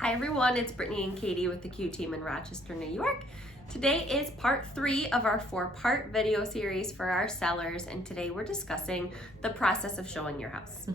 Hi everyone, it's Brittany and Katie with the Q team in Rochester, New York. Today is part 3 of our 4-part video series for our sellers, and today we're discussing the process of showing your house.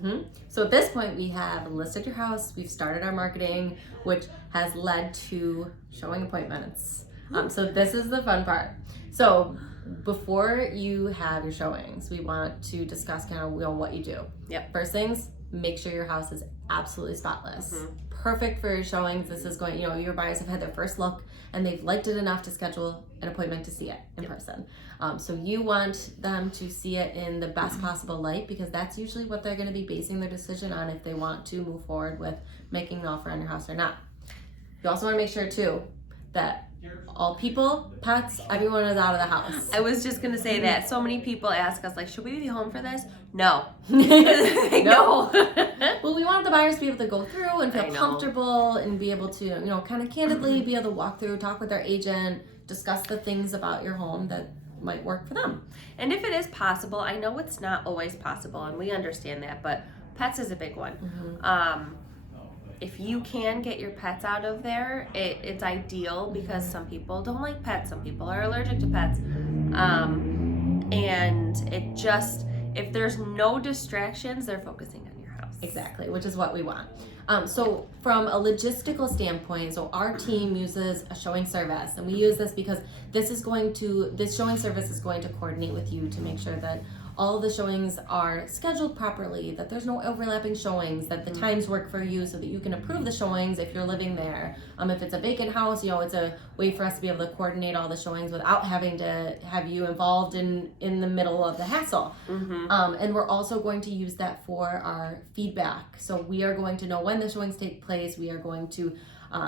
So at this point, we have listed your house, we've started our marketing, which has led to showing appointments. So this is the fun part. So before you have your showings, we want to discuss kind of what you do. Yep. First things, make sure your house is absolutely spotless. Perfect for your showings. This is going, your buyers have had their first look and they've liked it enough to schedule an appointment to see it in person. So you want them to see it in the best possible light, because that's usually what they're going to be basing their decision on if they want to move forward with making an offer on your house or not. You also want to make sure too that all people, pets, everyone is out of the house. I was just gonna say that. So many people ask us, like, should we be home for this? No. No. Well, we want the buyers to be able to go through and feel comfortable and be able to, kind of candidly be able to walk through, talk with their agent, discuss the things about your home that might work for them. And if it is possible, I know it's not always possible, and we understand that, but pets is a big one. If you can get your pets out of there, it's ideal, because some people don't like pets, some people are allergic to pets, and it just, if there's no distractions, they're focusing on your house. Exactly, which is what we want. So from a logistical standpoint, so our team uses a showing service, and we use this because this showing service is going to coordinate with you to make sure that all of the showings are scheduled properly, that there's no overlapping showings, that the times work for you so that you can approve the showings if you're living there. If it's a vacant house, it's a way for us to be able to coordinate all the showings without having to have you involved in the middle of the hassle. And we're also going to use that for our feedback. So we are going to know when the showings take place. We are going to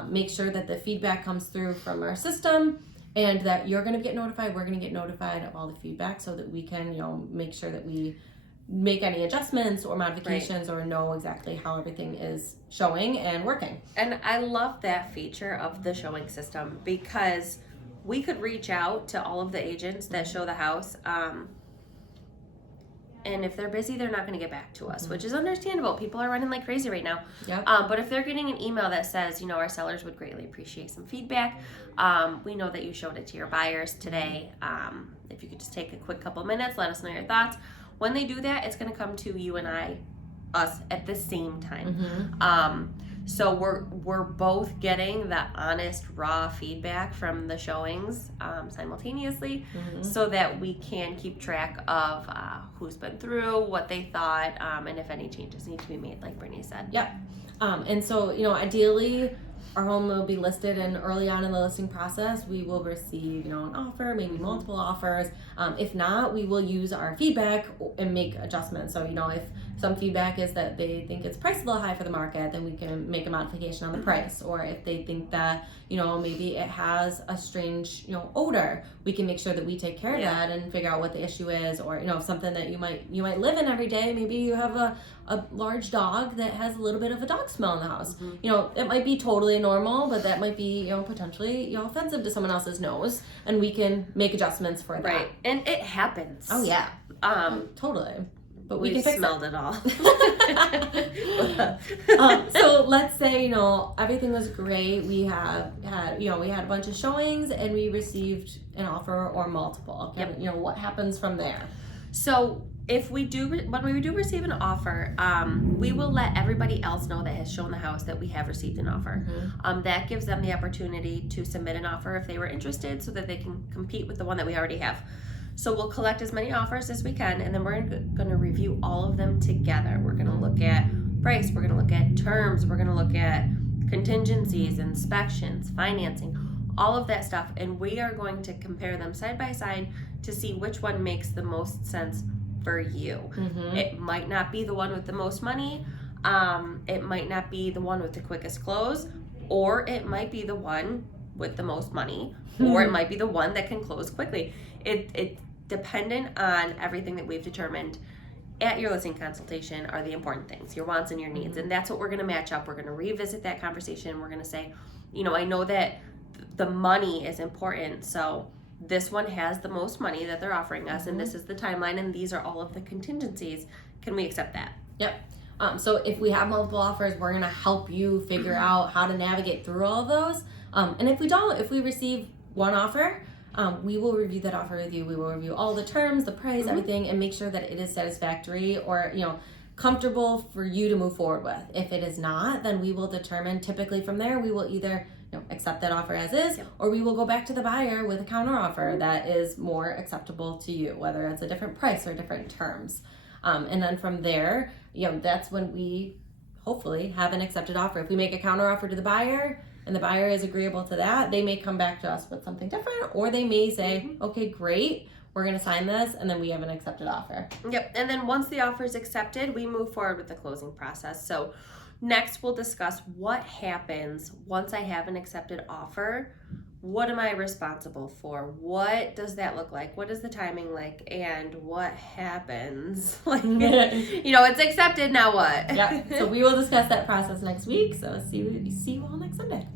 make sure that the feedback comes through from our system, and that you're going to get notified, we're going to get notified of all the feedback, so that we can, make sure that we make any adjustments or modifications, or know exactly how everything is showing and working. And I love that feature of the showing system, because we could reach out to all of the agents that show the house, and if they're busy, they're not going to get back to us, which is understandable. People are running like crazy right now. Yep. But if they're getting an email that says, our sellers would greatly appreciate some feedback. We know that you showed it to your buyers today. If you could just take a quick couple minutes, let us know your thoughts. When they do that, it's going to come to you and us at the same time. So we're both getting the honest, raw feedback from the showings simultaneously, so that we can keep track of who's been through, what they thought, and if any changes need to be made, like Brittany said. Yep. And so, ideally, our home will be listed, and early on in the listing process, we will receive, an offer, maybe multiple offers. If not, we will use our feedback and make adjustments. So, if some feedback is that they think it's priced a little high for the market, then we can make a modification on the price. Or if they think that, maybe it has a strange, odor, we can make sure that we take care of that and figure out what the issue is. Or, something that you might live in every day. Maybe you have a large dog that has a little bit of a dog smell in the house. It might be totally normal, but that might be, potentially, offensive to someone else's nose, and we can make adjustments for that. Right. And it happens. Oh yeah. Totally. But we can fix smelled it all. So let's say, everything was great. We had a bunch of showings, and we received an offer or multiple. What happens from there? So when we do receive an offer, we will let everybody else know that has shown the house that we have received an offer. That gives them the opportunity to submit an offer if they were interested, so that they can compete with the one that we already have. So we'll collect as many offers as we can, and then we're going to review all of them together. We're going to look at price, we're going to look at terms, we're going to look at contingencies, inspections, financing, all of that stuff, and we are going to compare them side by side to see which one makes the most sense for you. It might not be the one with the most money, it might not be the one with the quickest close, or it might be the one with the most money, or it might be the one that can close quickly. It's dependent on everything that we've determined at your listing consultation are the important things, your wants and your needs. And that's what we're going to match up. We're going to revisit that conversation. We're going to say, I know that the money is important, so this one has the most money that they're offering us, and this is the timeline, and these are all of the contingencies. Can we accept that? Yep. So if we have multiple offers, we're gonna help you figure out how to navigate through all of those. And if we receive one offer, we will review that offer with you. We will review all the terms, the price, everything, and make sure that it is satisfactory or, comfortable for you to move forward with. If it is not, then we will determine, typically from there, we will either accept that offer as is, or we will go back to the buyer with a counter offer that is more acceptable to you, whether it's a different price or different terms. And then from there, that's when we hopefully have an accepted offer. If we make a counter offer to the buyer and the buyer is agreeable to that, they may come back to us with something different, or they may say, okay, great, we're going to sign this, and then we have an accepted offer. Yep. And then once the offer is accepted, we move forward with the closing process. So next we'll discuss what happens once I have an accepted offer. What am I responsible for? What does that look like? What is the timing like? And what happens? It's accepted, now what? Yeah. So we will discuss that process next week. So see you all next Sunday.